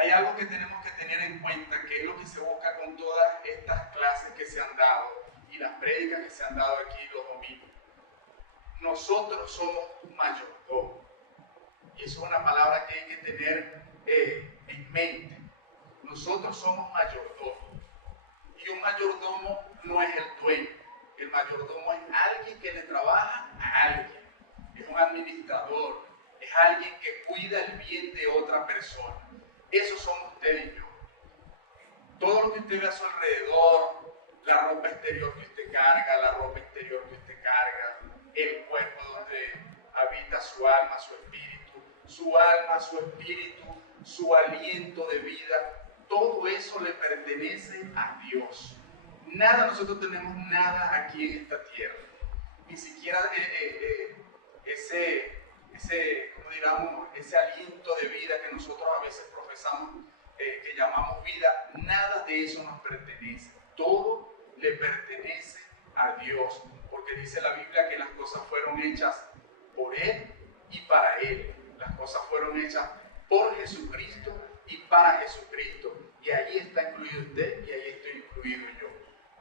hay algo que tenemos que tener en cuenta, que es lo que se busca con todas estas clases que se han dado y las prédicas que se han dado aquí los domingos. Nosotros somos mayordomos. Y eso es una palabra que hay que tener en mente. Nosotros somos mayordomos. Y un mayordomo no es el dueño. El mayordomo es alguien que le trabaja a alguien. Es un administrador. Es alguien que cuida el bien de otra persona. Eso somos usted y yo. Todo lo que usted ve a su alrededor, la ropa exterior que usted carga, la ropa interior que usted carga, el cuerpo donde habita su alma, su espíritu, su aliento de vida, todo eso le pertenece a Dios. Nosotros tenemos nada aquí en esta tierra, ni siquiera ese aliento de vida que nosotros a veces profesamos, que llamamos vida, nada de eso nos pertenece. Todo le pertenece a Dios, porque dice la Biblia que las cosas fueron hechas por Él y para Él. Las cosas fueron hechas por Jesucristo y para Jesucristo. Y ahí está incluido usted y ahí estoy incluido yo.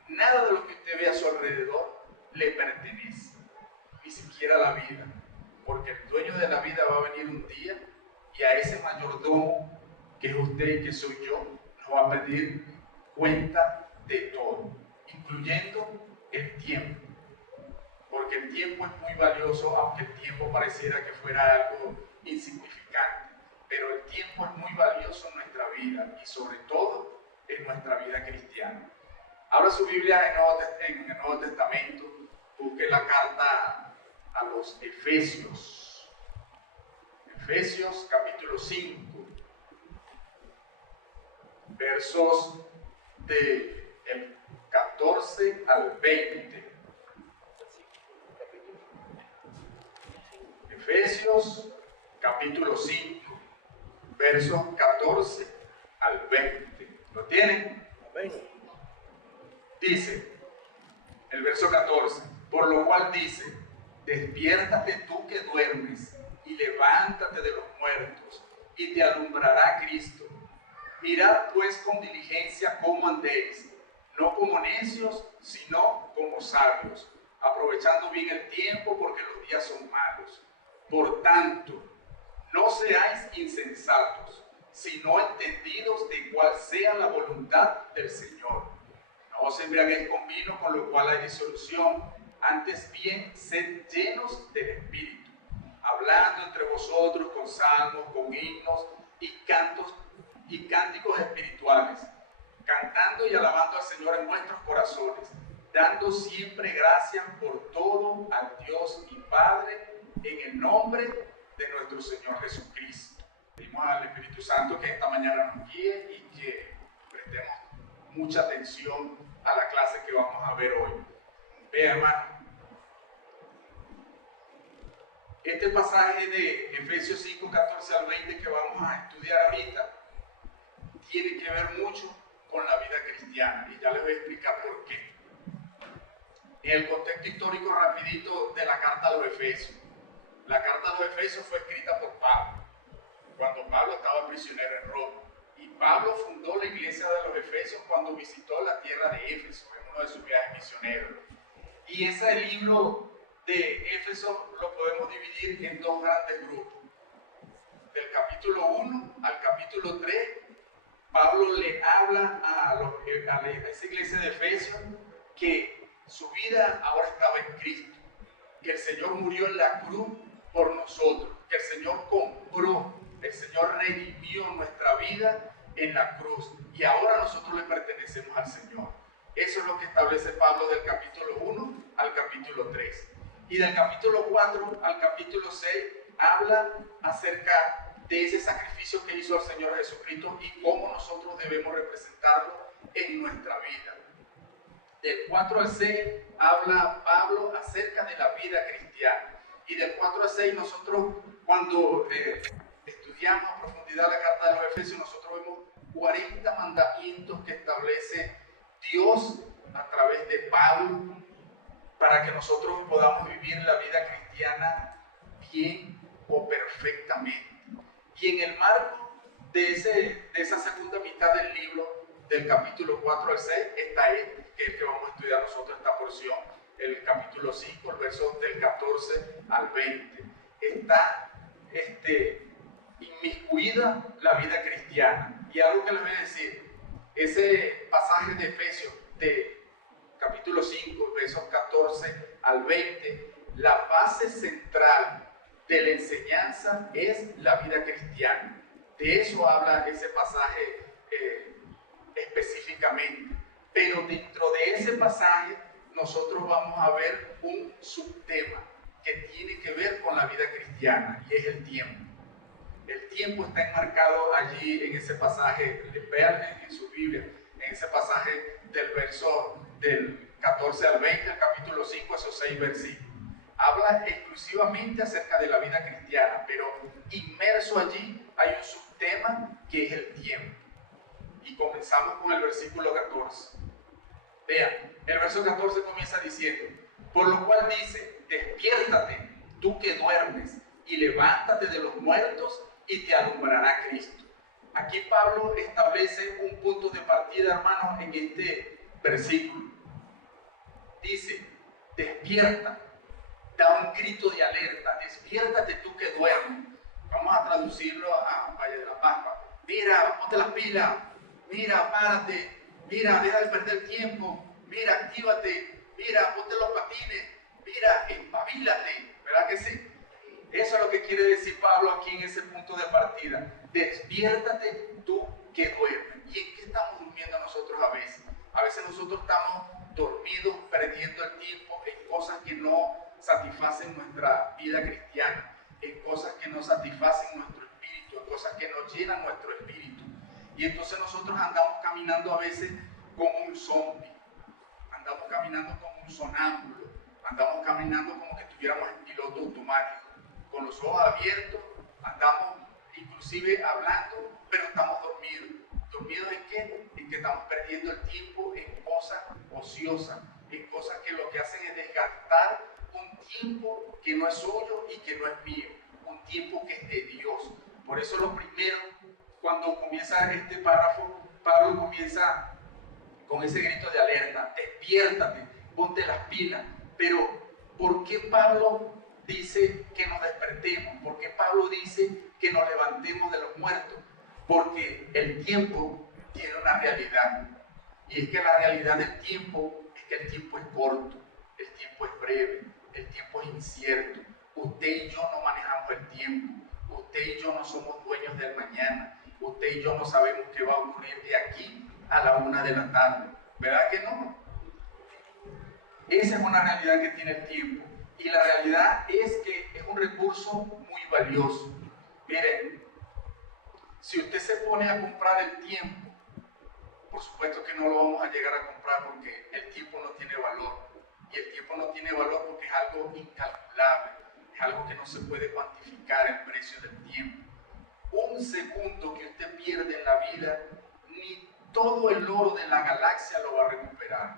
Nada de lo que usted ve a su alrededor le pertenece, ni siquiera la vida, porque el dueño de la vida va a venir un día y a ese mayordomo, que es usted y que soy yo, nos va a pedir cuenta de todo, incluyendo el tiempo. Porque el tiempo es muy valioso, aunque el tiempo pareciera que fuera algo insignificante. Pero el tiempo es muy valioso en nuestra vida y sobre todo en nuestra vida cristiana. Abra su Biblia en el Nuevo Testamento, busque la carta a los Efesios. Efesios capítulo 5, versos del 14 al 20. Efesios capítulo 5, versos 14 al 20. ¿Lo tienen? Dice el verso 14, por lo cual dice, despiértate tú que duermes y levántate de los muertos y te alumbrará Cristo. Mirad pues con diligencia cómo andéis, no como necios, sino como sabios, aprovechando bien el tiempo porque los días son malos. Por tanto, no seáis insensatos, sino entendidos de cuál sea la voluntad del Señor. No os embriaguéis con vino, con lo cual hay disolución, antes bien sed llenos del Espíritu, hablando entre vosotros con salmos, con himnos y cantos y cánticos espirituales, cantando y alabando al Señor en vuestros corazones, dando siempre gracias por todo al Dios y Padre, en el nombre de nuestro Señor Jesucristo. Pedimos al Espíritu Santo que esta mañana nos guíe y que prestemos mucha atención a la clase que vamos a ver hoy. Vea, hermano, este pasaje de Efesios 5, 14 al 20 que vamos a estudiar ahorita tiene que ver mucho con la vida cristiana y ya les voy a explicar por qué. En el contexto histórico rapidito de la carta a los Efesios. La carta a los Efesios fue escrita por Pablo, cuando Pablo estaba prisionero en Roma. Y Pablo fundó la iglesia de los Efesios cuando visitó la tierra de Éfeso, en uno de sus viajes misioneros. Y ese libro de Éfeso lo podemos dividir en dos grandes grupos. Del capítulo 1 al capítulo 3, Pablo le habla a esa iglesia de Efesios que su vida ahora estaba en Cristo, que el Señor murió en la cruz por nosotros, que el Señor compró, el Señor redimió nuestra vida en la cruz y ahora nosotros le pertenecemos al Señor. Eso es lo que establece Pablo del capítulo 1 al capítulo 3. Y del capítulo 4 al capítulo 6 habla acerca de ese sacrificio que hizo el Señor Jesucristo y cómo nosotros debemos representarlo en nuestra vida. Del 4 al 6 habla Pablo acerca de la vida cristiana. Y del 4 al 6 nosotros cuando estudiamos a profundidad la carta de los Efesios, nosotros vemos 40 mandamientos que establece Dios a través de Pablo para que nosotros podamos vivir la vida cristiana bien o perfectamente. Y en el marco de esa segunda mitad del libro, del capítulo 4 al 6, está este, que es el que vamos a estudiar nosotros esta porción. El capítulo 5, el verso del 14 al 20. Está inmiscuida la vida cristiana. Y algo que les voy a decir, ese pasaje de Efesios, de capítulo 5, versos 14 al 20, la base central de la enseñanza es la vida cristiana. De eso habla ese pasaje específicamente. Pero dentro de ese pasaje nosotros vamos a ver un subtema que tiene que ver con la vida cristiana, y es el tiempo. El tiempo está enmarcado allí en ese pasaje, vean en su Biblia, en ese pasaje del verso del 14 al 20, el capítulo 5, esos 6 versículos. Habla exclusivamente acerca de la vida cristiana, pero inmerso allí hay un subtema que es el tiempo. Y comenzamos con el versículo 14. Vean, el verso 14 comienza diciendo: por lo cual dice, despiértate, tú que duermes, y levántate de los muertos, y te alumbrará Cristo. Aquí Pablo establece un punto de partida, hermanos, en este versículo. Dice, despierta, da un grito de alerta, despiértate tú que duermes. Vamos a traducirlo a Valle de la Pampa. Mira, ponte las pilas, mira, párate, mira, deja de perder tiempo, mira, actívate, mira, ponte los patines, mira, espabilate, ¿verdad que sí? Eso es lo que quiere decir Pablo aquí en ese punto de partida. Despiértate tú que duermes. ¿Y en qué estamos durmiendo nosotros a veces? A veces nosotros estamos dormidos, perdiendo el tiempo en cosas que no satisfacen nuestra vida cristiana, en cosas que no satisfacen nuestro espíritu, en cosas que no llenan nuestro espíritu. Y entonces nosotros andamos caminando a veces como un zombie, andamos caminando como un sonámbulo, andamos caminando como que estuviéramos en piloto automático, con los ojos abiertos, andamos inclusive hablando, pero estamos dormidos. ¿Dormidos en qué? En que estamos perdiendo el tiempo en cosas ociosas, en cosas que lo que hacen es desgastar un tiempo que no es suyo y que no es mío, un tiempo que es de Dios. Por eso lo primero, cuando comienza este párrafo, Pablo comienza con ese grito de alerta: despiértate, ponte las pilas. Pero, ¿por qué Pablo dice que nos despertemos? ¿Por qué Pablo dice que nos levantemos de los muertos? Porque el tiempo tiene una realidad, y es que la realidad del tiempo es que el tiempo es corto, el tiempo es breve, el tiempo es incierto. Usted y yo no manejamos el tiempo, usted y yo no somos dueños del mañana, usted y yo no sabemos qué va a ocurrir de aquí a la 1 de la tarde, ¿verdad que no? Esa es una realidad que tiene el tiempo, y la realidad es que es un recurso muy valioso. Miren, si usted se pone a comprar el tiempo, por supuesto que no lo vamos a llegar a comprar, porque el tiempo no tiene valor. Y el tiempo no tiene valor porque es algo incalculable, es algo que no se puede cuantificar el precio del tiempo. Un segundo que usted pierde en la vida, ni todo el oro de la galaxia lo va a recuperar.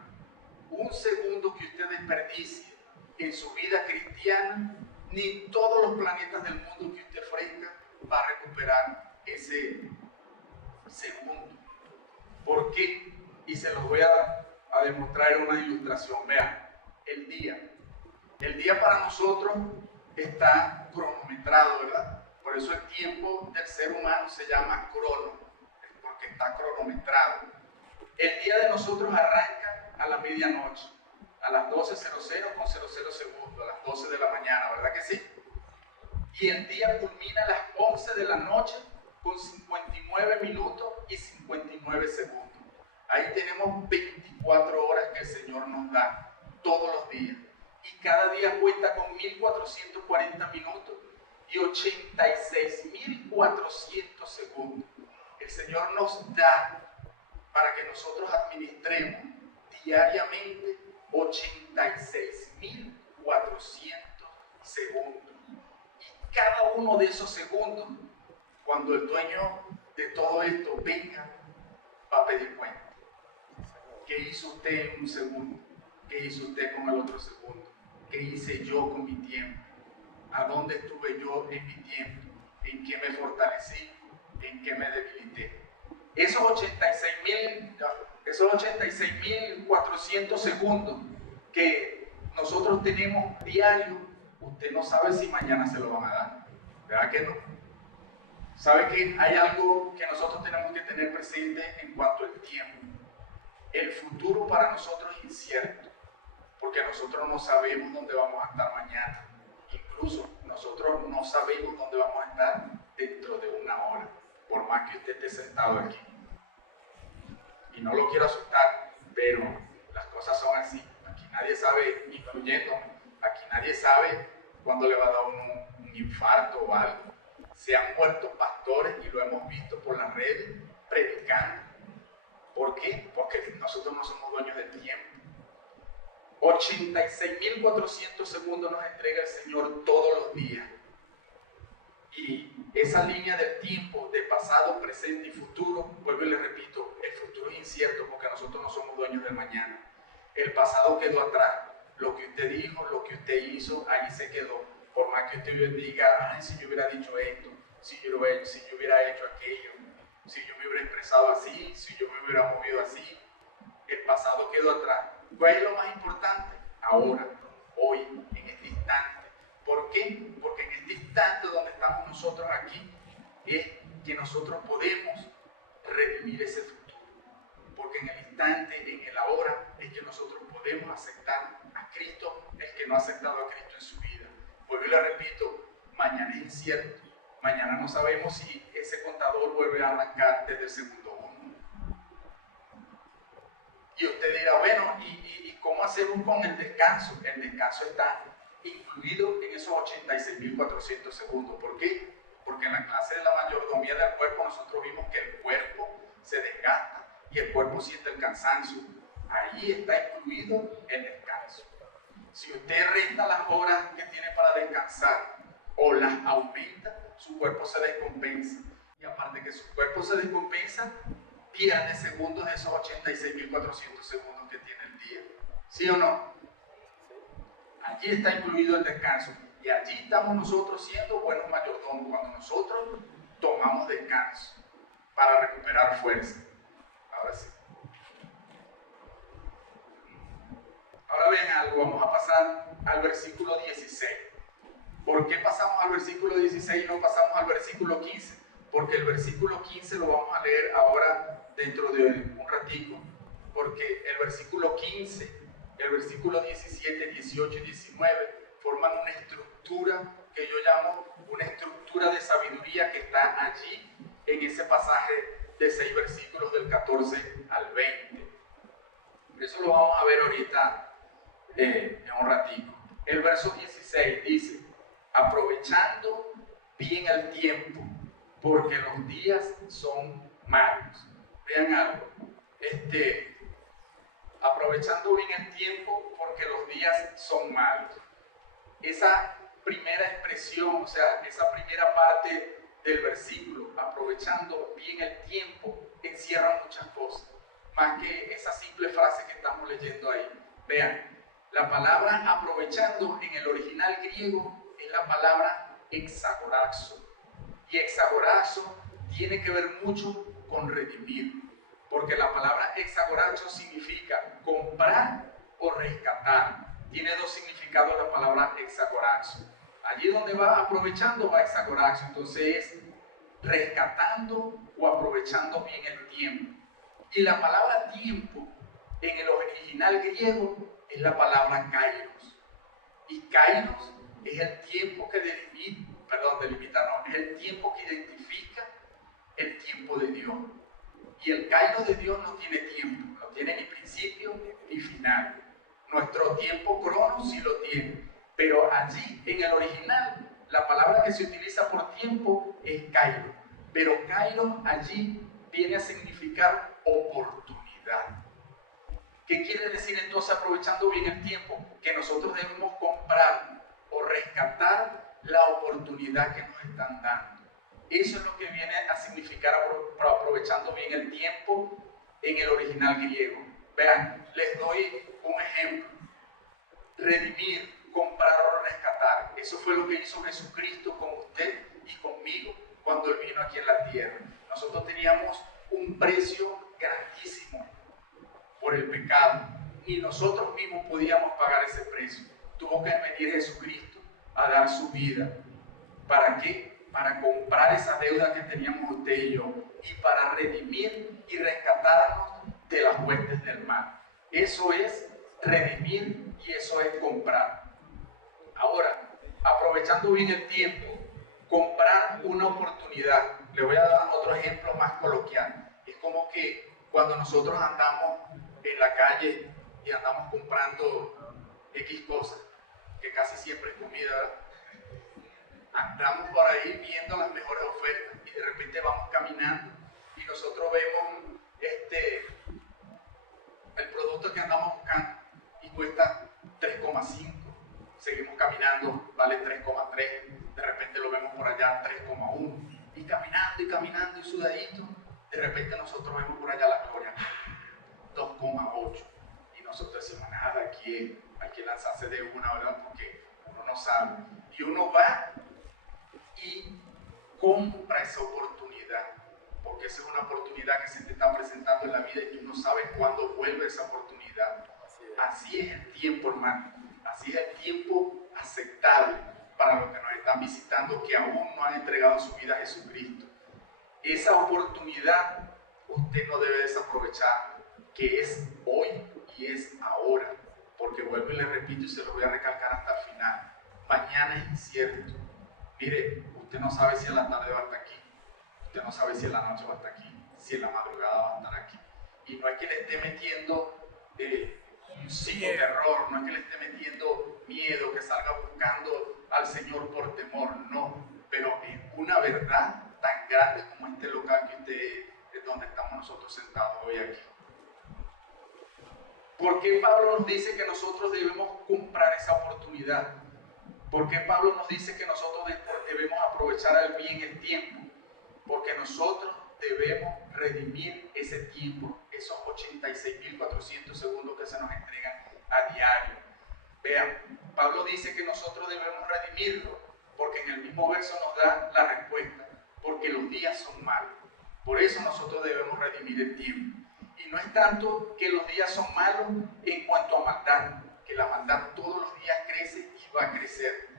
Un segundo que usted desperdicie en su vida cristiana, ni todos los planetas del mundo que usted ofrezca va a recuperar ese segundo. ¿Por qué? Y se los voy a demostrar en una ilustración. Vean, el día para nosotros está cronometrado, ¿verdad? Por eso el tiempo del ser humano se llama crono, porque está cronometrado. El día de nosotros arranca a la medianoche, a las 12:00 con 00 segundos, a las 12 de la mañana, ¿verdad que sí? Y el día culmina a las 11 de la noche con 59 minutos y 59 segundos. Ahí tenemos 24 horas que el Señor nos da todos los días. Y cada día cuenta con 1440 minutos y 86.400 segundos. El Señor nos da para que nosotros administremos diariamente 86.400 segundos. Y cada uno de esos segundos, cuando el dueño de todo esto venga, va a pedir cuenta. ¿Qué hizo usted en un segundo? ¿Qué hizo usted con el otro segundo? ¿Qué hice yo con mi tiempo? ¿A dónde estuve yo en mi tiempo? ¿En qué me fortalecí? en qué me debilité. Esos 86.400 segundos que nosotros tenemos diario, usted no sabe si mañana se lo van a dar. ¿Verdad que no? ¿Sabe que hay algo que nosotros tenemos que tener presente en cuanto al tiempo? El futuro para nosotros es incierto, porque nosotros no sabemos dónde vamos a estar mañana. Incluso nosotros no sabemos dónde vamos a estar dentro de una hora, por más que usted esté sentado aquí. Y no lo quiero asustar, pero las cosas son así. Aquí nadie sabe, incluyéndome, aquí nadie sabe cuándo le va a dar un infarto o algo. Se han muerto pastores y lo hemos visto por las redes predicando. ¿Por qué? Porque nosotros no somos dueños del tiempo. 86.400 segundos nos entrega el Señor todos los días. Y esa línea del tiempo de pasado, presente y futuro, vuelvo y le repito, el futuro es incierto porque nosotros no somos dueños del mañana. El pasado quedó atrás. Lo que usted dijo, lo que usted hizo, ahí se quedó. Por más que usted diga, ay, si yo hubiera dicho esto, si yo hubiera hecho aquello, si yo me hubiera expresado así, si yo me hubiera movido así, el pasado quedó atrás. ¿Cuál es lo más importante? Ahora, hoy, en este instante. ¿Por qué? Porque en este instante donde estamos nosotros aquí, es que nosotros podemos redimir ese futuro. Porque en el instante, en el ahora, es que nosotros podemos aceptar a Cristo, el que no ha aceptado a Cristo en su vida. Vuelvo y le repito, mañana es incierto. Mañana no sabemos si ese contador vuelve a arrancar desde el segundo 1. Y usted dirá, bueno, ¿y cómo hacemos con el descanso? El descanso está incluido en esos 86.400 segundos. ¿Por qué? Porque en la clase de la mayordomía del cuerpo nosotros vimos que el cuerpo se desgasta y el cuerpo siente el cansancio. Ahí está incluido el descanso. Si usted resta las horas que tiene para descansar o las aumenta, su cuerpo se descompensa. Y aparte que su cuerpo se descompensa, pierde segundos de esos 86.400 segundos que tiene el día. ¿Sí o no? Allí está incluido el descanso. Y allí estamos nosotros siendo buenos mayordomos, cuando nosotros tomamos descanso para recuperar fuerza. Ahora sí. Ahora vean algo, vamos a pasar al versículo 16. ¿Por qué pasamos al versículo 16 y no pasamos al versículo 15? Porque el versículo 15 lo vamos a leer ahora dentro de un ratito. Porque el versículo 15, el versículo 17, 18 y 19 forman una estructura que yo llamo una estructura de sabiduría que está allí en ese pasaje de 6 versículos del 14 al 20. Eso lo vamos a ver ahorita en un ratito. El verso 16 dice, aprovechando bien el tiempo, porque los días son malos. Vean algo, aprovechando bien el tiempo, porque los días son malos. Esa primera expresión, o sea, esa primera parte del versículo, aprovechando bien el tiempo, encierra muchas cosas, más que esa simple frase que estamos leyendo ahí. Vean, la palabra aprovechando en el original griego es la palabra exagorazo. Y exagorazo tiene que ver mucho con redimir, porque la palabra exagorazo significa comprar o rescatar. Tiene dos significados la palabra exagorazo. Allí donde va aprovechando va exagorazo, entonces es rescatando o aprovechando bien el tiempo. Y la palabra tiempo en el original griego es la palabra kairos. Y kairos es el tiempo que es el tiempo que identifica el tiempo de Dios. Y el kairos de Dios no tiene tiempo, no tiene ni principio ni final. Nuestro tiempo crono sí lo tiene, pero allí en el original la palabra que se utiliza por tiempo es kairos. Pero kairos allí viene a significar oportunidad. ¿Qué quiere decir entonces aprovechando bien el tiempo? Que nosotros debemos comprar o rescatar la oportunidad que nos están dando. Eso es lo que viene a significar aprovechando bien el tiempo en el original griego. Vean, les doy un ejemplo. Redimir, comprar o rescatar. Eso fue lo que hizo Jesucristo con usted y conmigo cuando Él vino aquí en la tierra. Nosotros teníamos un precio grandísimo por el pecado. Ni nosotros mismos podíamos pagar ese precio. Tuvo que venir Jesucristo a dar su vida. ¿Para qué? Para comprar esa deuda que teníamos usted y yo, y para redimir y rescatarnos de las huestes del mal. Eso es redimir y eso es comprar. Ahora, aprovechando bien el tiempo, comprar una oportunidad. Le voy a dar otro ejemplo más coloquial. Es como que cuando nosotros andamos en la calle y andamos comprando X cosas, que casi siempre es comida, ¿verdad? Andamos por ahí viendo las mejores ofertas y de repente vamos caminando y nosotros vemos el producto que andamos buscando y cuesta 3,5. Seguimos caminando, vale 3,3. De repente lo vemos por allá 3,1. Y caminando y sudadito, de repente nosotros vemos por allá la gloria 2,8. Y nosotros decimos, nada, hay que lanzarse de una, ¿verdad? Porque uno no sabe. Y uno va y compra esa oportunidad, porque esa es una oportunidad que se te está presentando en la vida y tú no sabes cuándo vuelve esa oportunidad. Así es el tiempo, hermano. Así es el tiempo aceptable para los que nos están visitando, que aún no han entregado su vida a Jesucristo. Esa oportunidad usted no debe desaprovechar, que es hoy y es ahora, porque vuelvo y le repito y se lo voy a recalcar hasta el final. Mañana es incierto. Mire, usted no sabe si en la tarde va a estar aquí, usted no sabe si en la noche va a estar aquí, si en la madrugada va a estar aquí. Y no es que le esté metiendo un psicoterror, no es que le esté metiendo miedo, que salga buscando al Señor por temor, no. Pero es una verdad tan grande como este local que usted es donde estamos nosotros sentados hoy aquí. ¿Por qué Pablo nos dice que nosotros debemos comprar esa oportunidad? ¿Por qué Pablo nos dice que nosotros debemos aprovechar al bien el tiempo? Porque nosotros debemos redimir ese tiempo, esos 86.400 segundos que se nos entregan a diario. Vean, Pablo dice que nosotros debemos redimirlo, porque en el mismo verso nos da la respuesta, porque los días son malos. Por eso nosotros debemos redimir el tiempo. Y no es tanto que los días son malos en cuanto a maldad, que la maldad todos los días crece y va a crecer.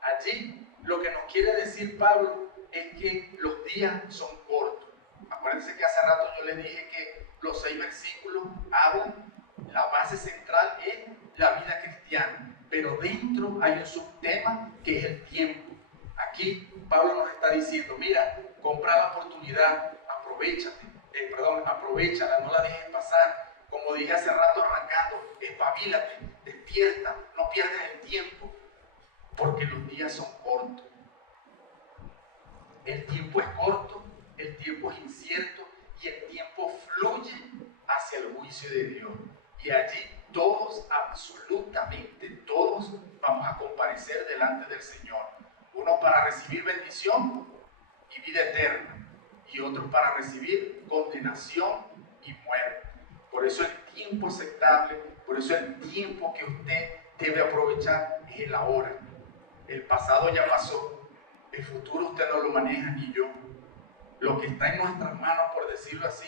Allí lo que nos quiere decir Pablo es que los días son cortos. Acuérdense que hace rato yo les dije que los 6 versículos hablan, la base central es la vida cristiana, pero dentro hay un subtema que es el tiempo. Aquí Pablo nos está diciendo, mira, compra la oportunidad, aprovechala, no la dejes pasar. Como dije hace rato arrancando, espabilate, despierta, no pierdas el tiempo, porque los días son cortos. El tiempo es corto, el tiempo es incierto y el tiempo fluye hacia el juicio de Dios. Y allí todos, absolutamente todos, vamos a comparecer delante del Señor. Uno para recibir bendición y vida eterna, y otro para recibir condenación y muerte. Por eso el tiempo aceptable, por eso el tiempo que usted debe aprovechar es el ahora. El pasado ya pasó, el futuro usted no lo maneja ni yo. Lo que está en nuestras manos, por decirlo así,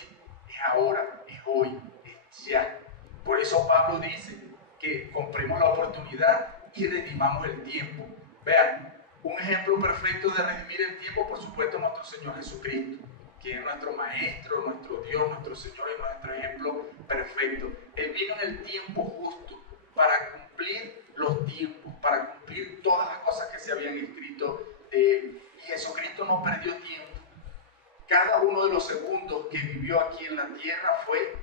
es ahora, es hoy, es ya. Por eso Pablo dice que compremos la oportunidad y redimamos el tiempo. Vean, un ejemplo perfecto de redimir el tiempo, por supuesto, nuestro Señor Jesucristo, que es nuestro Maestro, nuestro Dios, nuestro Señor y nuestro ejemplo perfecto. Él vino en el tiempo justo para cumplir los tiempos, para cumplir todas las cosas que se habían escrito de Él. Y Jesucristo no perdió tiempo. Cada uno de los segundos que vivió aquí en la tierra fue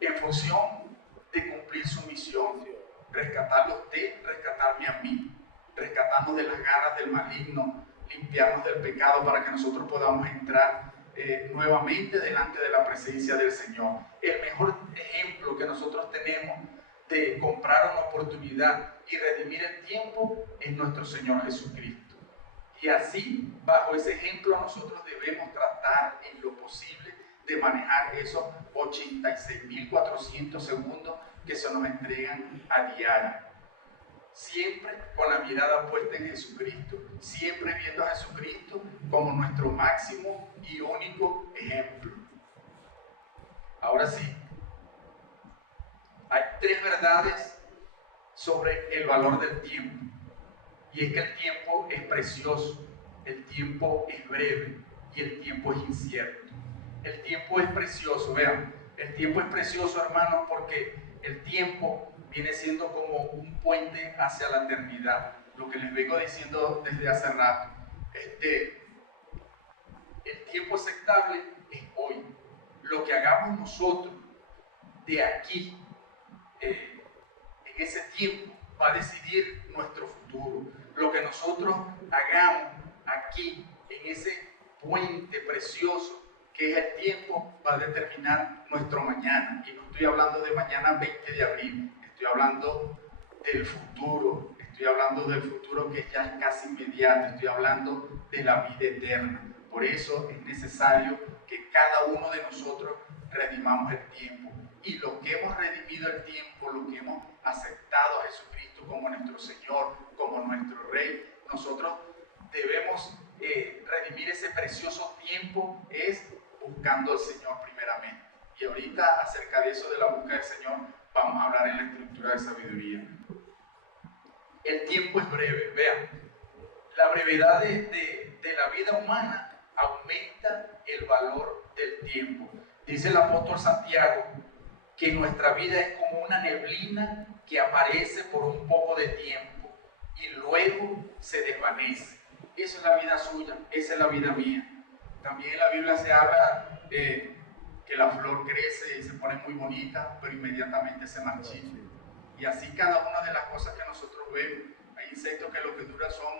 en función de cumplir su misión, rescatarlo a usted, rescatarme a mí, rescatarnos de las garras del maligno, limpiarnos del pecado para que nosotros podamos entrar nuevamente delante de la presencia del Señor. El mejor ejemplo que nosotros tenemos de comprar una oportunidad y redimir el tiempo es nuestro Señor Jesucristo. Y así, bajo ese ejemplo, nosotros debemos tratar en lo posible de manejar esos 86.400 segundos que se nos entregan a diario. Siempre con la mirada puesta en Jesucristo, siempre viendo a Jesucristo como nuestro máximo y único ejemplo. Ahora sí, hay 3 verdades sobre el valor del tiempo. Y es que el tiempo es precioso, el tiempo es breve y el tiempo es incierto. El tiempo es precioso, vean, el tiempo es precioso, hermanos, porque el tiempo viene siendo como un puente hacia la eternidad. Lo que les vengo diciendo desde hace rato. El tiempo aceptable es hoy. Lo que hagamos nosotros de aquí, en ese tiempo, va a decidir nuestro futuro. Lo que nosotros hagamos aquí, en ese puente precioso que es el tiempo, va a determinar nuestro mañana. Y no estoy hablando de mañana 20 de abril, estoy hablando del futuro. Estoy hablando del futuro que ya es casi inmediato, estoy hablando de la vida eterna. Por eso es necesario que cada uno de nosotros redimamos el tiempo. Y los que hemos redimido el tiempo, los que hemos aceptado a Jesucristo como nuestro Señor, como nuestro Rey, nosotros debemos redimir ese precioso tiempo es buscando al Señor primeramente. Y ahorita acerca de eso de la búsqueda del Señor vamos a hablar en la estructura de sabiduría. El tiempo es breve, vean, la brevedad de la vida humana aumenta el valor del tiempo. Dice el apóstol Santiago que nuestra vida es como una neblina que aparece por un poco de tiempo y luego se desvanece. Esa es la vida suya, esa es la vida mía. También en la Biblia se habla que la flor crece y se pone muy bonita, pero inmediatamente se marchita. Y así cada una de las cosas que nosotros vemos. Hay insectos que lo que duran son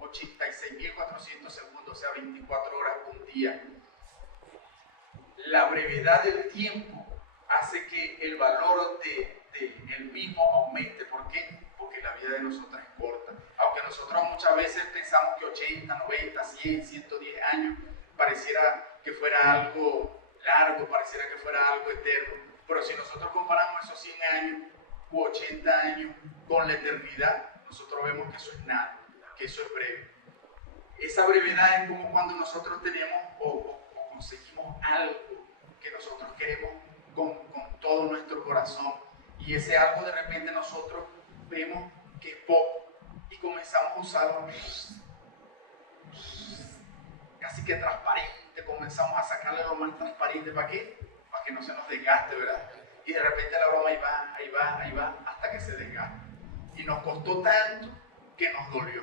86.400 segundos, o sea, 24 horas, un día. La brevedad del tiempo hace que el valor del mismo aumente. ¿Por qué? Porque la vida de nosotros es corta. Aunque nosotros muchas veces pensamos que 80, 90, 100, 110 años pareciera que fuera algo largo, pareciera que fuera algo eterno. Pero si nosotros comparamos esos 100 años u 80 años con la eternidad, nosotros vemos que eso es nada, que eso es breve. Esa brevedad es como cuando nosotros tenemos o conseguimos algo que nosotros queremos con todo nuestro corazón, y ese algo de repente nosotros vemos que es poco y comenzamos a usarlo casi que transparente, comenzamos a sacarle lo más transparente. ¿Para qué? Para que no se nos desgaste, ¿verdad? Y de repente la broma ahí va, hasta que se desgasta. Y nos costó tanto que nos dolió.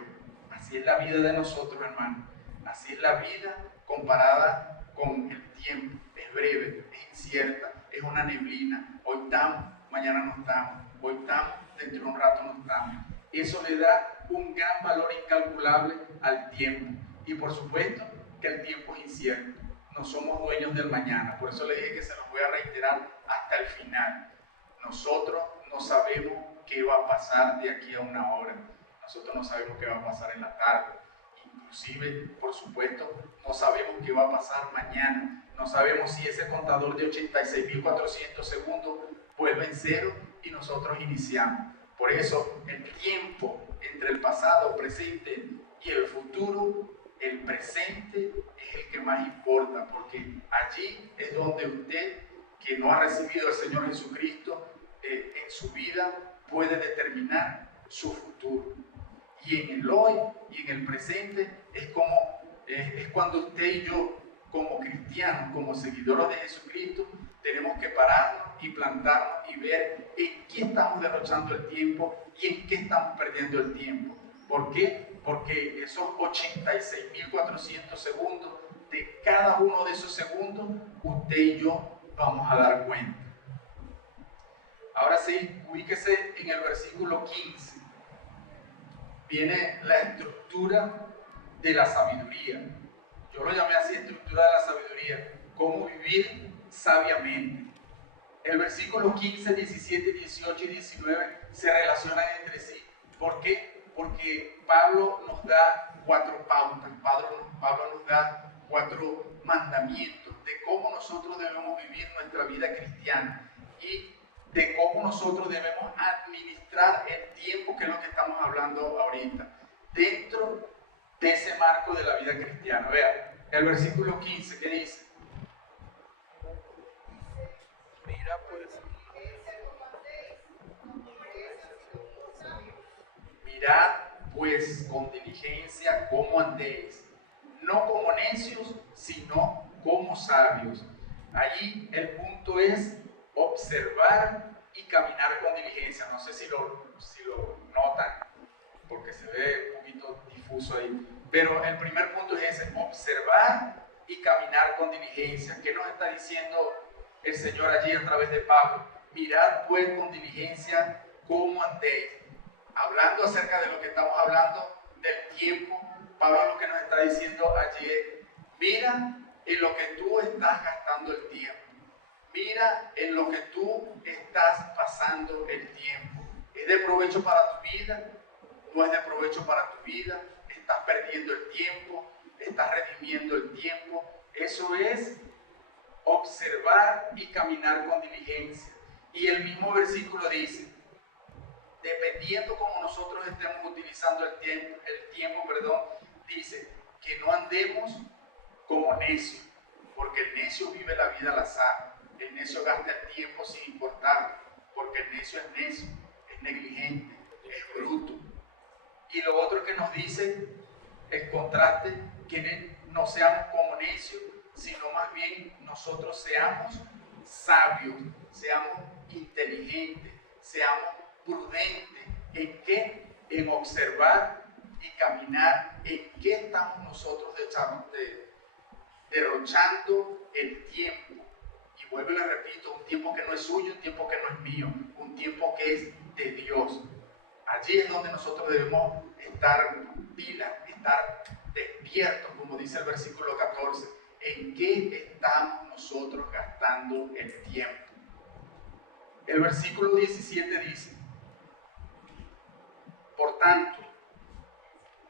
Así es la vida de nosotros, hermanos. Así es la vida comparada con el tiempo. Es breve, es incierta, es una neblina. Hoy estamos, mañana no estamos. Hoy estamos, dentro de un rato no estamos. Eso le da un gran valor incalculable al tiempo. Y por supuesto que el tiempo es incierto. No somos dueños del mañana. Por eso le dije que se los voy a reiterar hasta el final. Nosotros no sabemos qué va a pasar de aquí a una hora. Nosotros no sabemos qué va a pasar en la tarde. Inclusive, por supuesto, no sabemos qué va a pasar mañana. No sabemos si ese contador de 86.400 segundos vuelve en cero y nosotros iniciamos. Por eso, el tiempo entre el pasado, presente y el futuro, el presente es el que más importa, porque allí es donde usted, que no ha recibido al Señor Jesucristo en su vida, puede determinar su futuro. Y en el hoy y en el presente es cuando usted y yo, como cristianos, como seguidores de Jesucristo, tenemos que pararnos y plantarnos y ver en qué estamos derrochando el tiempo y en qué estamos perdiendo el tiempo. ¿Por qué? Porque esos 86.400 segundos, de cada uno de esos segundos, usted y yo vamos a dar cuenta. Ahora sí, ubíquese en el versículo 15. Viene la estructura de la sabiduría. Yo lo llamé así, estructura de la sabiduría. Cómo vivir sabiamente. El versículo 15, 17, 18 y 19 se relacionan entre sí. ¿Por qué? Porque Pablo nos da 4 pautas. Pablo nos da 4 mandamientos de cómo nosotros debemos vivir nuestra vida cristiana y de cómo nosotros debemos administrar el tiempo, que es lo que estamos hablando ahorita, dentro de ese marco de la vida cristiana. Vea, el versículo 15, ¿qué dice? Mirad pues con diligencia cómo andéis, no como necios, sino como sabios. Allí el punto es observar y caminar con diligencia. No sé si lo notan, porque se ve un poquito difuso ahí. Pero el primer punto es ese, observar y caminar con diligencia. ¿Qué nos está diciendo el Señor allí a través de Pablo? Mirad pues con diligencia cómo andéis. Hablando acerca de lo que estamos hablando del tiempo, Pablo lo que nos está diciendo allí es, mira en lo que tú estás gastando el tiempo. Mira en lo que tú estás pasando el tiempo. ¿Es de provecho para tu vida? ¿No es de provecho para tu vida? ¿Estás perdiendo el tiempo? ¿Estás redimiendo el tiempo? Eso es observar y caminar con diligencia. Y el mismo versículo dice, dependiendo como nosotros estemos utilizando el tiempo, dice que no andemos como necios, porque el necio vive la vida al azar. El necio gasta el tiempo sin importar, porque el necio es negligente, es bruto. Y lo otro que nos dice, el contraste, que no seamos como necios, sino más bien nosotros seamos sabios, seamos inteligentes, seamos prudentes. ¿En qué? En observar y caminar en qué estamos nosotros derrochando el tiempo. Y vuelvo y le repito, un tiempo que no es suyo, un tiempo que no es mío, un tiempo que es de Dios. Allí es donde nosotros debemos estar pilas, estar despiertos, como dice el versículo 14. ¿En qué estamos nosotros gastando el tiempo? El versículo 17 dice, por tanto,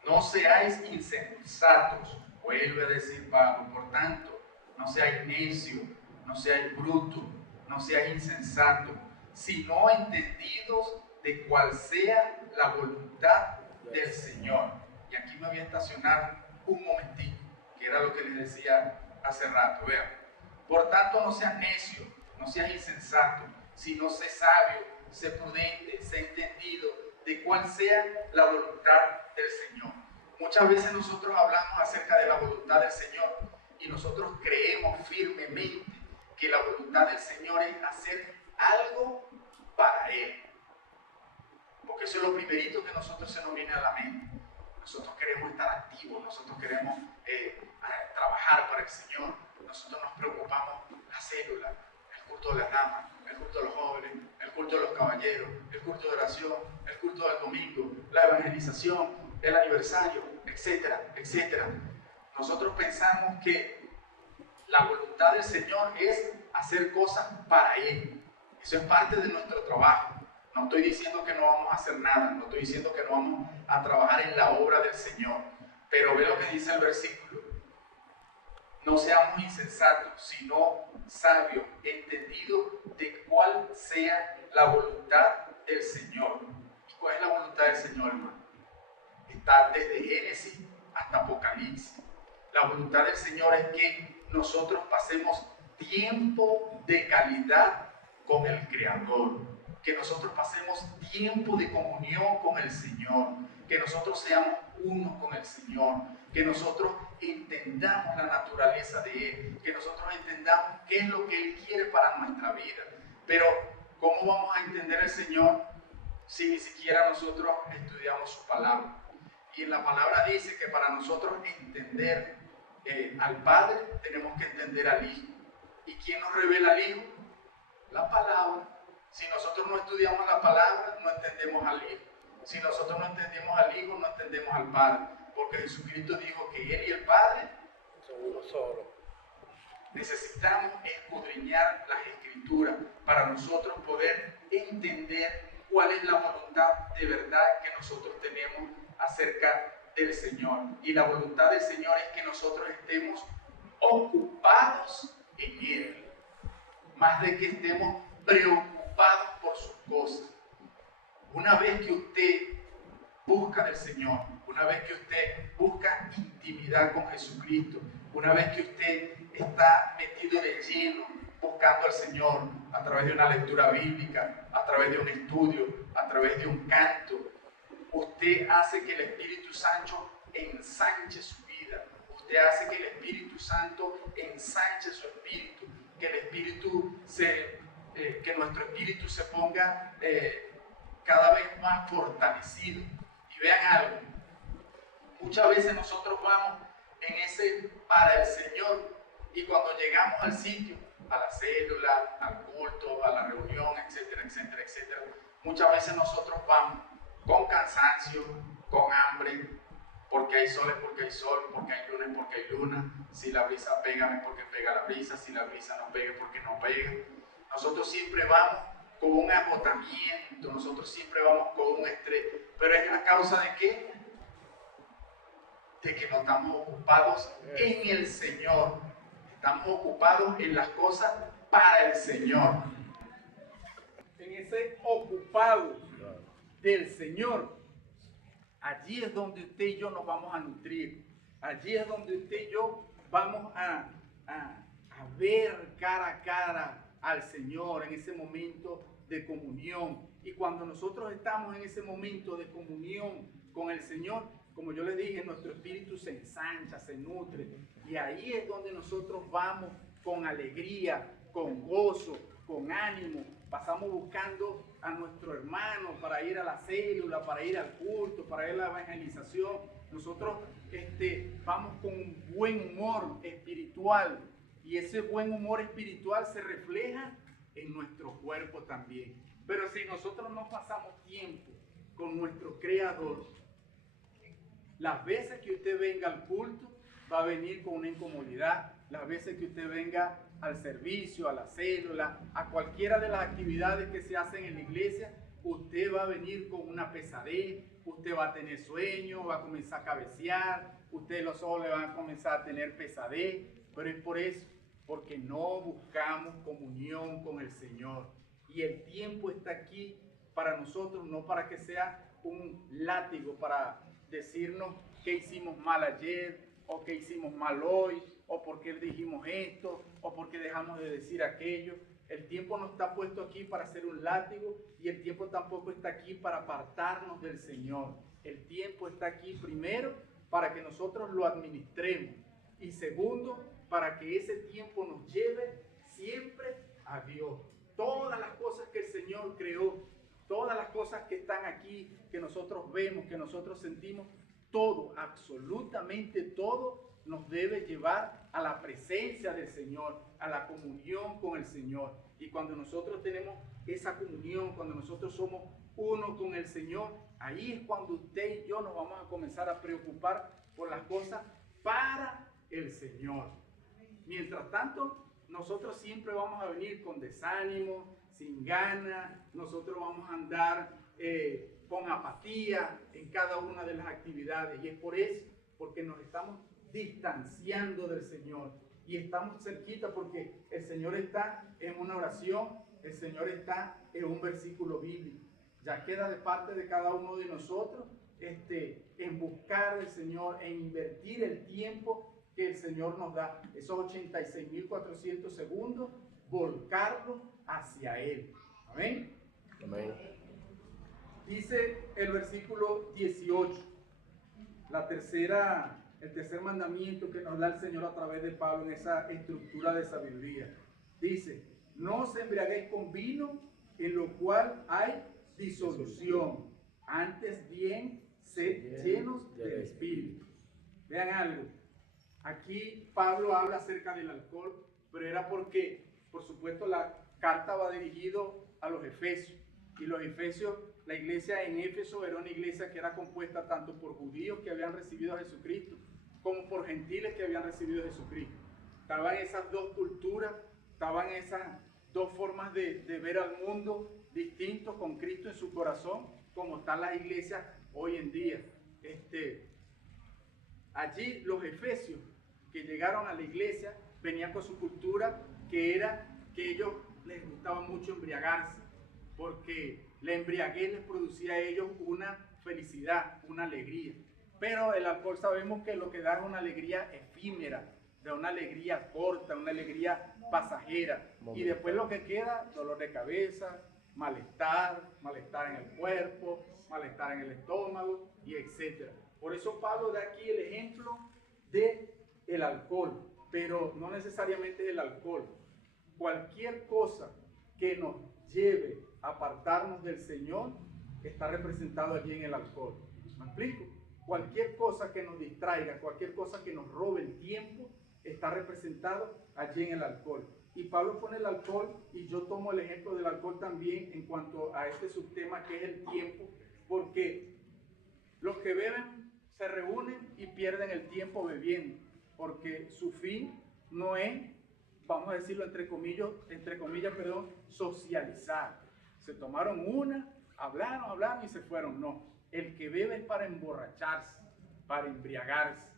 no seáis insensatos, vuelve a decir Pablo, por tanto, no seáis necios, no seáis brutos, no seáis insensatos, sino entendidos de cuál sea la voluntad del Señor. Y aquí me voy a estacionar un momentito, que era lo que les decía hace rato. Vean, por tanto, no seas necio, no seas insensato, sino sé sabio, sé prudente, sé entendido de cuál sea la voluntad del Señor. Muchas veces nosotros hablamos acerca de la voluntad del Señor y nosotros creemos firmemente que la voluntad del Señor es hacer algo para Él. Porque eso es lo primerito que a nosotros se nos viene a la mente. Nosotros queremos estar activos, nosotros queremos trabajar para el Señor. Nosotros nos preocupamos la célula, el culto de las damas, el culto de los jóvenes, el culto de los caballeros, el culto de oración, el culto del domingo, la evangelización, el aniversario, etcétera, etcétera. Nosotros pensamos que la voluntad del Señor es hacer cosas para Él. Eso es parte de nuestro trabajo. No estoy diciendo que no vamos a hacer nada, no estoy diciendo que no vamos a trabajar en la obra del Señor. Pero ve lo que dice el versículo. No seamos insensatos, sino sabios, entendidos de cuál sea la voluntad del Señor. ¿Y cuál es la voluntad del Señor, hermano? Está desde Génesis hasta Apocalipsis. La voluntad del Señor es que nosotros pasemos tiempo de calidad con el Creador, que nosotros pasemos tiempo de comunión con el Señor, que nosotros seamos uno con el Señor, que nosotros entendamos la naturaleza de Él, que nosotros entendamos qué es lo que Él quiere para nuestra vida. Pero, ¿cómo vamos a entender al Señor si ni siquiera nosotros estudiamos su palabra? Y en la palabra dice que para nosotros entender al Padre tenemos que entender al Hijo. ¿Y quién nos revela al Hijo? La palabra. Si nosotros no estudiamos la palabra, no entendemos al Hijo. Si nosotros no entendemos al Hijo, no entendemos al Padre. Porque Jesucristo dijo que Él y el Padre son uno solo. Necesitamos escudriñar las Escrituras para nosotros poder entender cuál es la voluntad de verdad que nosotros tenemos acerca del Señor. Y la voluntad del Señor es que nosotros estemos ocupados en Él, más de que estemos preocupados por sus cosas. Una vez que usted busca del Señor, una vez que usted busca intimidad con Jesucristo, una vez que usted está metido de lleno buscando al Señor a través de una lectura bíblica, a través de un estudio, a través de un canto, usted hace que el Espíritu Santo ensanche su vida. Usted hace que el Espíritu Santo ensanche su espíritu, que el espíritu que nuestro espíritu se ponga cada vez más fortalecido. Y vean algo, muchas veces nosotros vamos en ese para el Señor y cuando llegamos al sitio, a la célula, al culto, a la reunión, etcétera, etcétera, etcétera, muchas veces nosotros vamos con cansancio, con hambre, porque hay sol es porque hay sol, porque hay luna es porque hay luna, si la brisa pega es porque pega la brisa, si la brisa no pega es porque no pega. Nosotros siempre vamos con un agotamiento, nosotros siempre vamos con un estrés, pero es a causa de ¿qué? De que no estamos ocupados en el Señor, estamos ocupados en las cosas para el Señor. En ese ocupado del Señor, allí es donde usted y yo nos vamos a nutrir, allí es donde usted y yo vamos a ver cara a cara al Señor en ese momento de comunión. Y cuando nosotros estamos en ese momento de comunión con el Señor, como yo les dije, nuestro espíritu se ensancha, se nutre. Y ahí es donde nosotros vamos con alegría, con gozo, con ánimo. Pasamos buscando a nuestro hermano para ir a la célula, para ir al culto, para ir a la evangelización. Nosotros vamos con un buen humor espiritual. Y ese buen humor espiritual se refleja en nuestro cuerpo también. Pero si nosotros no pasamos tiempo con nuestro Creador, las veces que usted venga al culto va a venir con una incomodidad. Las veces que usted venga al servicio, a la célula, a cualquiera de las actividades que se hacen en la iglesia, usted va a venir con una pesadez, usted va a tener sueño, va a comenzar a cabecear, usted los ojos le van a comenzar a tener pesadez, pero es por eso, porque no buscamos comunión con el Señor. Y el tiempo está aquí para nosotros, no para que sea un látigo para decirnos qué hicimos mal ayer, o qué hicimos mal hoy, o por qué dijimos esto, o por qué dejamos de decir aquello. El tiempo no está puesto aquí para ser un látigo, y el tiempo tampoco está aquí para apartarnos del Señor. El tiempo está aquí primero para que nosotros lo administremos, y segundo, para que ese tiempo nos lleve siempre a Dios. Todas las cosas que el Señor creó, todas las cosas que están aquí, que nosotros vemos, que nosotros sentimos, todo, absolutamente todo, nos debe llevar a la presencia del Señor, a la comunión con el Señor. Y cuando nosotros tenemos esa comunión, cuando nosotros somos uno con el Señor, ahí es cuando usted y yo nos vamos a comenzar a preocupar por las cosas para el Señor. Mientras tanto, nosotros siempre vamos a venir con desánimo, sin ganas, nosotros vamos a andar con apatía en cada una de las actividades. Y es por eso, porque nos estamos distanciando del Señor. Y estamos cerquita porque el Señor está en una oración, el Señor está en un versículo bíblico. Ya queda de parte de cada uno de nosotros en buscar al Señor, en invertir el tiempo que el Señor nos da, esos 86.400 segundos, volcarlos hacia Él. Amén. Amén. Dice el versículo 18, el tercer mandamiento que nos da el Señor a través de Pablo en esa estructura de sabiduría. Dice, no os embriaguéis con vino, en lo cual hay disolución, antes bien sed llenos del Espíritu. Vean algo. Aquí Pablo habla acerca del alcohol, pero era porque, por supuesto, la carta va dirigido a los efesios. Y los efesios, la iglesia en Éfeso era una iglesia que era compuesta tanto por judíos que habían recibido a Jesucristo, como por gentiles que habían recibido a Jesucristo. Estaban esas dos culturas, estaban esas dos formas de ver al mundo distintos con Cristo en su corazón, como están las iglesias hoy en día. Allí los efesios que llegaron a la iglesia venían con su cultura, que era que ellos les gustaba mucho embriagarse, porque la embriaguez les producía a ellos una felicidad, una alegría. Pero el alcohol sabemos que lo que da es una alegría efímera, da una alegría corta, una alegría pasajera. Y después lo que queda, dolor de cabeza, malestar en el cuerpo, malestar en el estómago y etc. Por eso Pablo da aquí el ejemplo de el alcohol, pero no necesariamente el alcohol. Cualquier cosa que nos lleve a apartarnos del Señor está representado allí en el alcohol. ¿Me explico? Cualquier cosa que nos distraiga, cualquier cosa que nos robe el tiempo, está representado allí en el alcohol. Y Pablo pone el alcohol, y yo tomo el ejemplo del alcohol también en cuanto a este subtema que es el tiempo, porque los que beben se reúnen y pierden el tiempo bebiendo, porque su fin no es, vamos a decirlo entre comillas, socializar. Se tomaron una, hablaron y se fueron. No, el que bebe es para emborracharse, para embriagarse.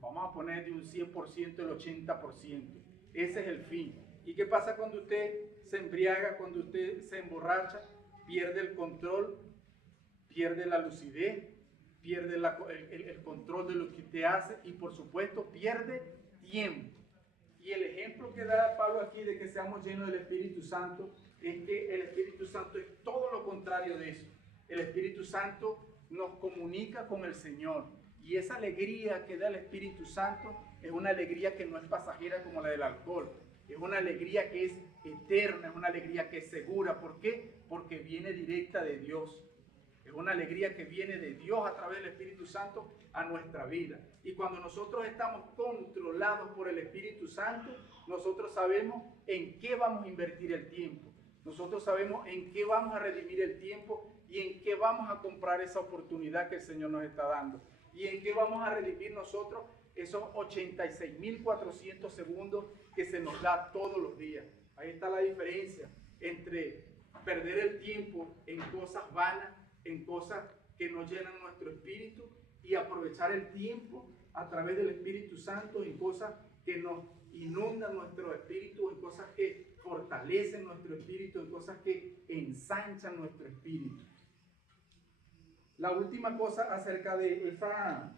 Vamos a poner de un 100% el 80%. Ese es el fin. ¿Y qué pasa cuando usted se embriaga, cuando usted se emborracha? Pierde el control, pierde la lucidez, pierde el control de lo que usted hace y por supuesto pierde tiempo. Y el ejemplo que da Pablo aquí de que seamos llenos del Espíritu Santo es que el Espíritu Santo es todo lo contrario de eso. El Espíritu Santo nos comunica con el Señor. Y esa alegría que da el Espíritu Santo es una alegría que no es pasajera como la del alcohol. Es una alegría que es eterna, es una alegría que es segura. ¿Por qué? Porque viene directa de Dios. Es una alegría que viene de Dios a través del Espíritu Santo a nuestra vida. Y cuando nosotros estamos controlados por el Espíritu Santo, nosotros sabemos en qué vamos a invertir el tiempo. Nosotros sabemos en qué vamos a redimir el tiempo y en qué vamos a comprar esa oportunidad que el Señor nos está dando. Y en qué vamos a redimir nosotros esos 86.400 segundos que se nos da todos los días. Ahí está la diferencia entre perder el tiempo en cosas vanas, en cosas que no llenan nuestro espíritu, y aprovechar el tiempo a través del Espíritu Santo en cosas que nos inundan nuestro espíritu, en cosas que fortalecen nuestro espíritu, en cosas que ensanchan nuestro espíritu. La última cosa acerca de esa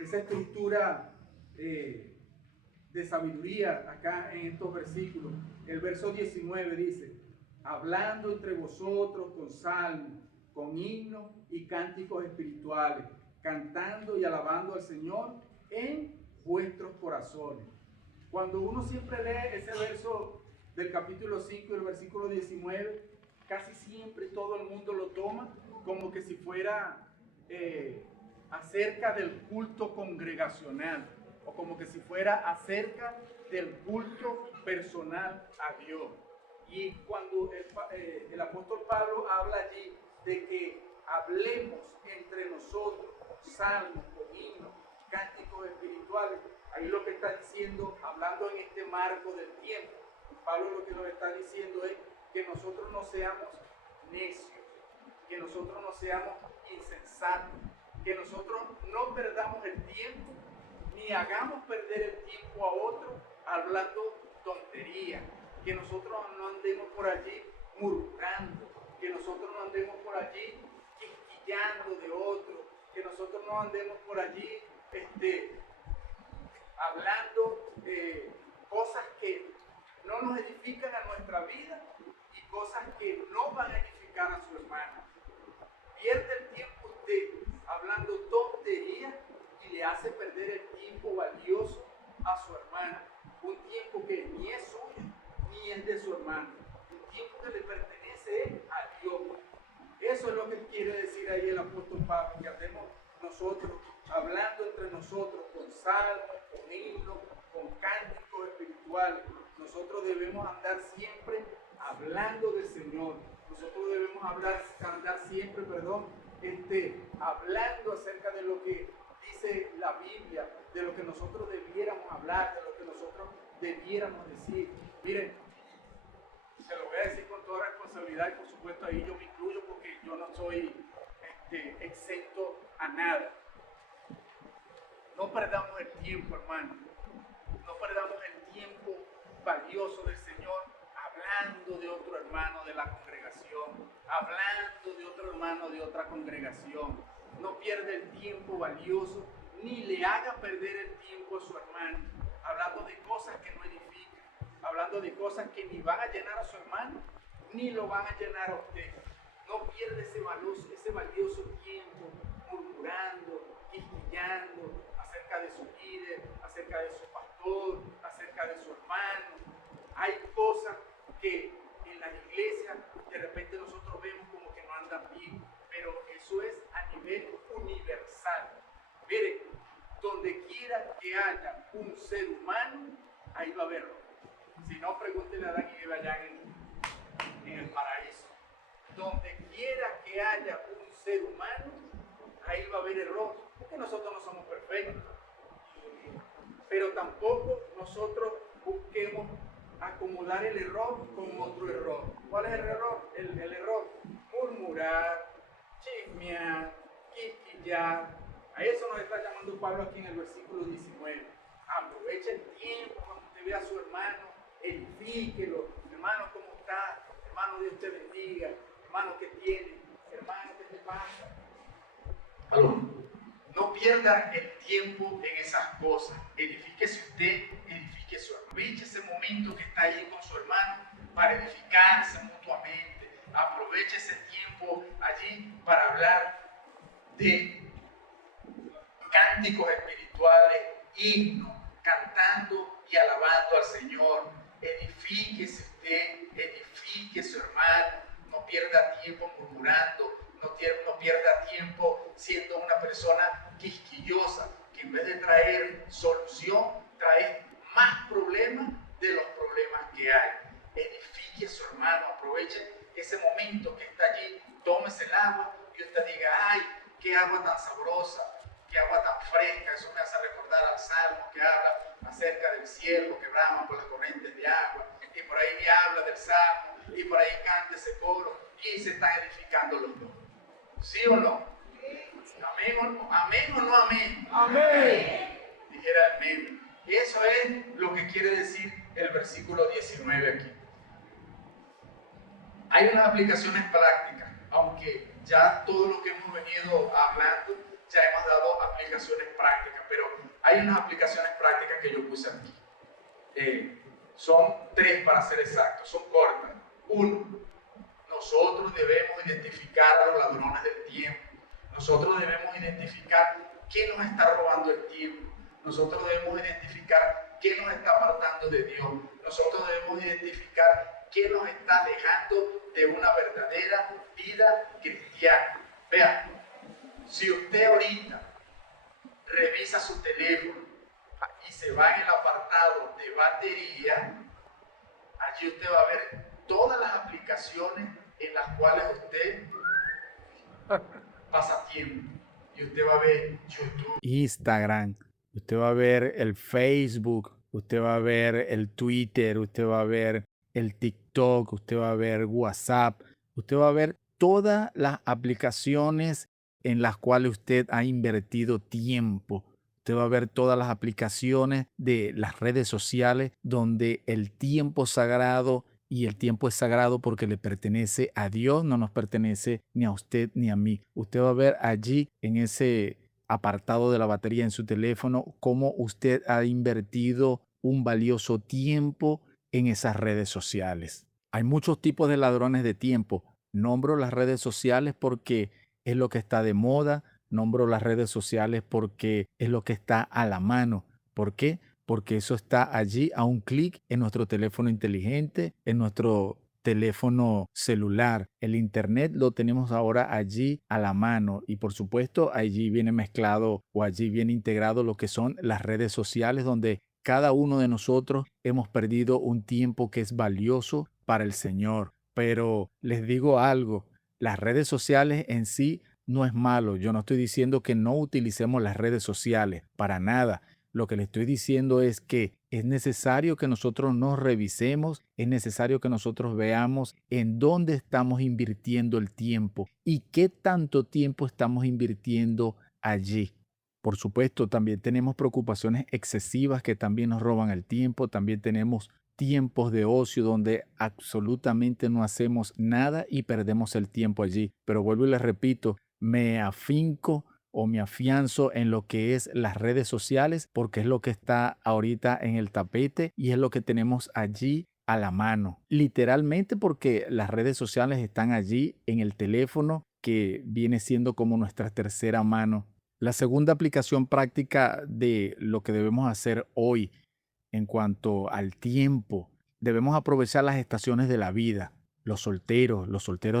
estructura de sabiduría acá en estos versículos, el verso 19 dice: hablando entre vosotros con salmos, con himnos y cánticos espirituales, cantando y alabando al Señor en vuestros corazones. Cuando uno siempre lee ese verso del capítulo 5 y el versículo 19, casi siempre todo el mundo lo toma como que si fuera acerca del culto congregacional, o como que si fuera acerca del culto personal a Dios. Y cuando el apóstol Pablo habla allí de que hablemos entre nosotros, salmos, con himnos, cánticos espirituales, ahí lo que está diciendo, hablando en este marco del tiempo, Pablo lo que nos está diciendo es que nosotros no seamos necios, que nosotros no seamos insensatos, que nosotros no perdamos el tiempo, ni hagamos perder el tiempo a otro hablando tonterías, que nosotros no andemos por allí murmurando, que nosotros no andemos por allí quisquillando de otro, que nosotros no andemos por allí hablando cosas que no nos edifican a nuestra vida y cosas que no van a edificar a su hermano. Pierde el tiempo usted hablando tonterías y le hace perder el tiempo valioso a su hermana, un tiempo que ni es suyo ni es de su hermano, un tiempo que le pertenece a Dios. Eso es lo que quiere decir ahí el apóstol Pablo, que andemos nosotros hablando entre nosotros con salmos, con himnos, con cánticos espirituales. Nosotros debemos andar siempre hablando del Señor. Nosotros debemos andar siempre, hablando acerca de lo que dice la Biblia, de lo que nosotros debiéramos hablar, de lo que nosotros debiéramos decir. Miren, se lo voy a decir con toda responsabilidad y por supuesto ahí yo me incluyo porque yo no soy exento a nada. No perdamos el tiempo, hermano. No perdamos el tiempo valioso del Señor hablando de otro hermano de la congregación, hablando de otro hermano de otra congregación. no pierda el tiempo valioso, ni le haga perder el tiempo a su hermano, hablando de cosas que no edifican, hablando de cosas que ni van a llenar a su hermano, ni lo van a llenar a usted. No pierda ese valioso tiempo murmurando, quisquillando acerca de su líder, acerca de su pastor, acerca de su hermano. Hay cosas que en las iglesias de repente nosotros vemos como que no andan bien, pero eso es a nivel universal. Mire, donde quiera que haya un ser humano, ahí va a haber error. Si no, pregúntenle a Adán y Eva allá en el paraíso. Donde quiera que haya un ser humano, ahí va a haber error, porque nosotros no somos perfectos. Pero tampoco nosotros busquemos acomodar el error con otro error. ¿Cuál es el error? El error, murmurar, chismear, quisquillar. A eso nos está llamando Pablo aquí en el versículo 19. Aproveche el tiempo cuando usted vea a su hermano, edifíquelo. Hermano, ¿cómo está? Hermano, Dios te bendiga. Hermano, ¿qué tiene? Hermano, ¿qué te pasa? Aló. No pierda el tiempo en esas cosas. Edifíquese usted, edifíquese, aproveche ese momento que está ahí con su hermano para edificarse mutuamente. Aproveche ese tiempo allí para hablar de cánticos espirituales, himnos, cantando y alabando al Señor. Edifíquese usted, edifique su hermano. No pierda tiempo murmurando. No pierda tiempo siendo una persona quisquillosa, que en vez de traer solución, trae más problemas de los problemas que hay. Edifique a su hermano, aproveche ese momento que está allí, tómese el agua y usted diga, ay, qué agua tan sabrosa, qué agua tan fresca. Eso me hace recordar al Salmo que habla acerca del cielo que brama por las corrientes de agua, y por ahí habla del Salmo, y por ahí canta ese coro, y se están edificando los dos. ¿Sí o no? ¿Amén o no? ¿Amén o no amén? Amén. Dijera amén. Eso es lo que quiere decir el versículo 19 aquí. Hay unas aplicaciones prácticas, aunque ya todo lo que hemos venido hablando, ya hemos dado aplicaciones prácticas, pero hay unas aplicaciones prácticas que yo puse aquí. Son 3 para ser exactos, son cortas. 1. Nosotros debemos identificar a los ladrones del tiempo. Nosotros debemos identificar quién nos está robando el tiempo. Nosotros debemos identificar quién nos está apartando de Dios. Nosotros debemos identificar quién nos está alejando de una verdadera vida cristiana. Vean, si usted ahorita revisa su teléfono y se va en el apartado de batería, allí usted va a ver todas las aplicaciones en las cuales usted pasa tiempo. Y usted va a ver YouTube, Instagram, usted va a ver el Facebook, usted va a ver el Twitter, usted va a ver el TikTok, usted va a ver WhatsApp, usted va a ver todas las aplicaciones en las cuales usted ha invertido tiempo. Usted va a ver todas las aplicaciones de las redes sociales donde el tiempo sagrado, y el tiempo es sagrado porque le pertenece a Dios, no nos pertenece ni a usted ni a mí. Usted va a ver allí en ese apartado de la batería en su teléfono cómo usted ha invertido un valioso tiempo en esas redes sociales. Hay muchos tipos de ladrones de tiempo. Nombro las redes sociales porque es lo que está de moda. Nombro las redes sociales porque es lo que está a la mano. ¿Por qué? Porque eso está allí a un clic en nuestro teléfono inteligente, en nuestro teléfono celular. El internet lo tenemos ahora allí a la mano, y por supuesto allí viene mezclado o allí viene integrado lo que son las redes sociales, donde cada uno de nosotros hemos perdido un tiempo que es valioso para el Señor. Pero les digo algo, las redes sociales en sí no es malo. Yo no estoy diciendo que no utilicemos las redes sociales, para nada. Lo que le estoy diciendo es que es necesario que nosotros nos revisemos, es necesario que nosotros veamos en dónde estamos invirtiendo el tiempo y qué tanto tiempo estamos invirtiendo allí. Por supuesto, también tenemos preocupaciones excesivas que también nos roban el tiempo, también tenemos tiempos de ocio donde absolutamente no hacemos nada y perdemos el tiempo allí. Pero vuelvo y les repito, me afinco o me afianzo en lo que es las redes sociales porque es lo que está ahorita en el tapete y es lo que tenemos allí a la mano. Literalmente porque las redes sociales están allí en el teléfono que viene siendo como nuestra tercera mano. La segunda aplicación práctica de lo que debemos hacer hoy en cuanto al tiempo, debemos aprovechar las estaciones de la vida. Los solteros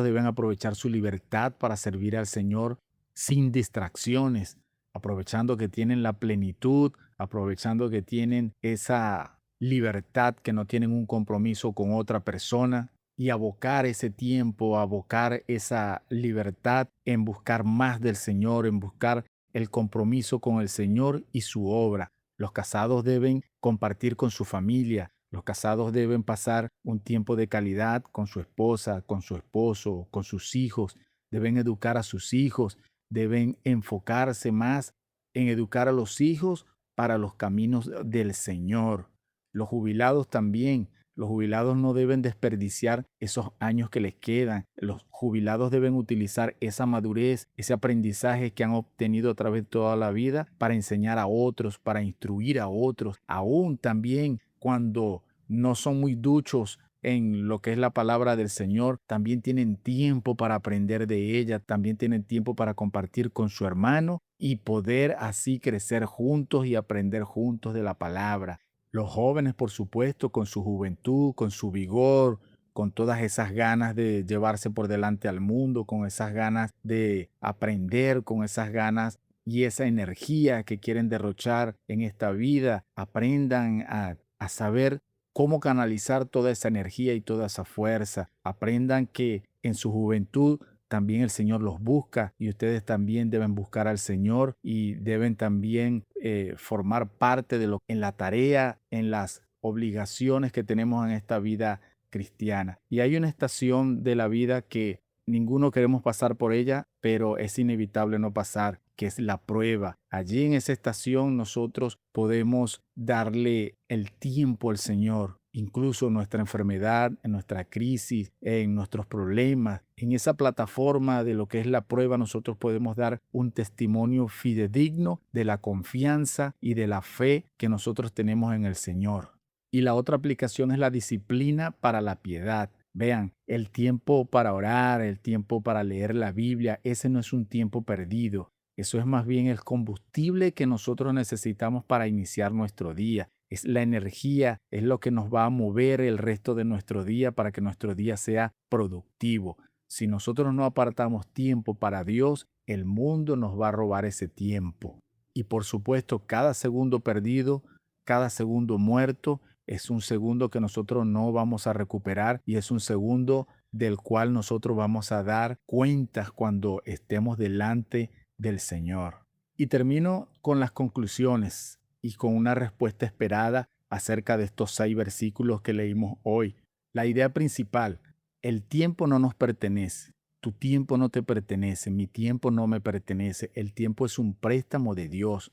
deben aprovechar su libertad para servir al Señor sin distracciones, aprovechando que tienen la plenitud, aprovechando que tienen esa libertad, que no tienen un compromiso con otra persona y abocar ese tiempo, abocar esa libertad en buscar más del Señor, en buscar el compromiso con el Señor y su obra. Los casados deben compartir con su familia. Los casados deben pasar un tiempo de calidad con su esposa, con su esposo, con sus hijos. Deben educar a sus hijos. Deben enfocarse más en educar a los hijos para los caminos del Señor. Los jubilados también. Los jubilados no deben desperdiciar esos años que les quedan. Los jubilados deben utilizar esa madurez, ese aprendizaje que han obtenido a través de toda la vida para enseñar a otros, para instruir a otros. Aún también cuando no son muy duchos en lo que es la palabra del Señor, también tienen tiempo para aprender de ella, también tienen tiempo para compartir con su hermano y poder así crecer juntos y aprender juntos de la palabra. Los jóvenes, por supuesto, con su juventud, con su vigor, con todas esas ganas de llevarse por delante al mundo, con esas ganas de aprender, con esas ganas y esa energía que quieren derrochar en esta vida, aprendan a saber cómo canalizar toda esa energía y toda esa fuerza. Aprendan que en su juventud también el Señor los busca y ustedes también deben buscar al Señor y deben también formar parte de lo en la tarea, en las obligaciones que tenemos en esta vida cristiana. Y hay una estación de la vida que ninguno queremos pasar por ella, pero es inevitable no pasar, que es la prueba. Allí en esa estación nosotros podemos darle el tiempo al Señor, incluso en nuestra enfermedad, en nuestra crisis, en nuestros problemas. En esa plataforma de lo que es la prueba, nosotros podemos dar un testimonio fidedigno de la confianza y de la fe que nosotros tenemos en el Señor. Y la otra aplicación es la disciplina para la piedad. Vean, el tiempo para orar, el tiempo para leer la Biblia, ese no es un tiempo perdido. Eso es más bien el combustible que nosotros necesitamos para iniciar nuestro día. Es la energía, es lo que nos va a mover el resto de nuestro día para que nuestro día sea productivo. Si nosotros no apartamos tiempo para Dios, el mundo nos va a robar ese tiempo. Y por supuesto, cada segundo perdido, cada segundo muerto, es un segundo que nosotros no vamos a recuperar y es un segundo del cual nosotros vamos a dar cuentas cuando estemos delante del Señor. Y termino con las conclusiones y con una respuesta esperada acerca de estos 6 versículos que leímos hoy. La idea principal, el tiempo no nos pertenece. Tu tiempo no te pertenece, mi tiempo no me pertenece. El tiempo es un préstamo de Dios.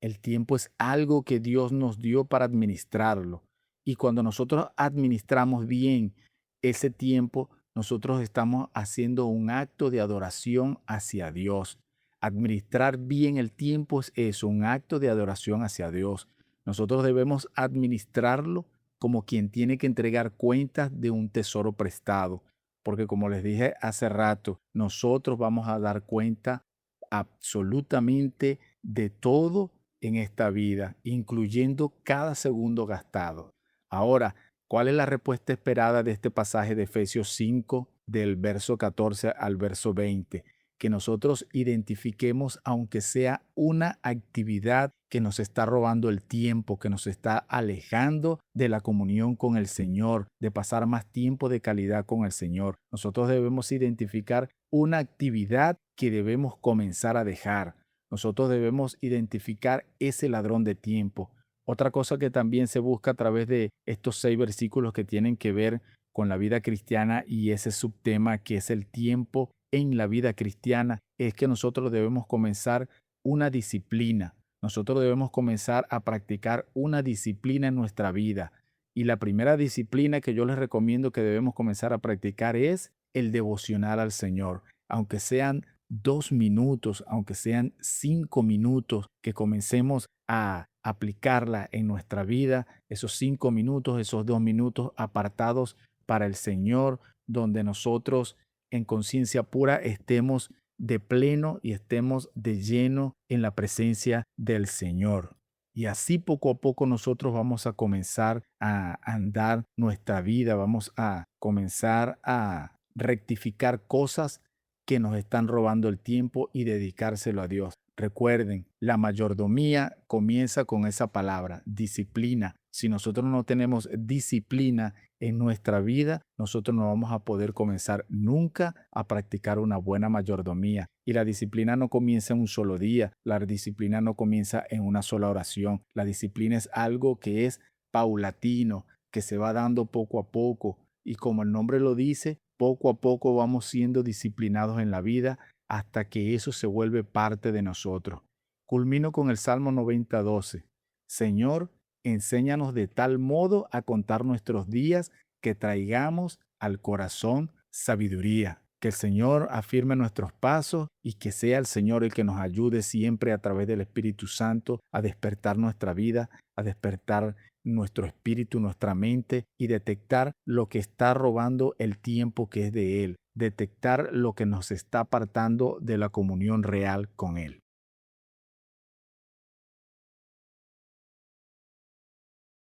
El tiempo es algo que Dios nos dio para administrarlo. Y cuando nosotros administramos bien ese tiempo, nosotros estamos haciendo un acto de adoración hacia Dios. Administrar bien el tiempo es eso, un acto de adoración hacia Dios. Nosotros debemos administrarlo como quien tiene que entregar cuentas de un tesoro prestado. Porque como les dije hace rato, nosotros vamos a dar cuenta absolutamente de todo en esta vida, incluyendo cada segundo gastado. Ahora, ¿cuál es la respuesta esperada de este pasaje de Efesios 5, del verso 14 al verso 20? Que nosotros identifiquemos, aunque sea una actividad que nos está robando el tiempo, que nos está alejando de la comunión con el Señor, de pasar más tiempo de calidad con el Señor. Nosotros debemos identificar una actividad que debemos comenzar a dejar. Nosotros debemos identificar ese ladrón de tiempo. Otra cosa que también se busca a través de estos 6 versículos que tienen que ver con la vida cristiana y ese subtema que es el tiempo en la vida cristiana, es que nosotros debemos comenzar una disciplina. Nosotros debemos comenzar a practicar una disciplina en nuestra vida. Y la primera disciplina que yo les recomiendo que debemos comenzar a practicar es el devocional al Señor. Aunque sean 2 minutos, aunque sean 5 minutos, que comencemos a aplicarla en nuestra vida, esos 5 minutos, esos 2 minutos apartados para el Señor, donde nosotros en conciencia pura estemos de pleno y estemos de lleno en la presencia del Señor. Y así poco a poco nosotros vamos a comenzar a andar nuestra vida, vamos a comenzar a rectificar cosas que nos están robando el tiempo y dedicárselo a Dios. Recuerden, la mayordomía comienza con esa palabra, disciplina. Si nosotros no tenemos disciplina en nuestra vida, nosotros no vamos a poder comenzar nunca a practicar una buena mayordomía. Y la disciplina no comienza en un solo día, la disciplina no comienza en una sola oración. La disciplina es algo que es paulatino, que se va dando poco a poco. Y como el nombre lo dice, poco a poco vamos siendo disciplinados en la vida hasta que eso se vuelve parte de nosotros. Culmino con el Salmo 90:12. Señor, enséñanos de tal modo a contar nuestros días que traigamos al corazón sabiduría. Que el Señor afirme nuestros pasos y que sea el Señor el que nos ayude siempre a través del Espíritu Santo a despertar nuestra vida, a despertar nuestro espíritu, nuestra mente y detectar lo que está robando el tiempo que es de Él, detectar lo que nos está apartando de la comunión real con Él.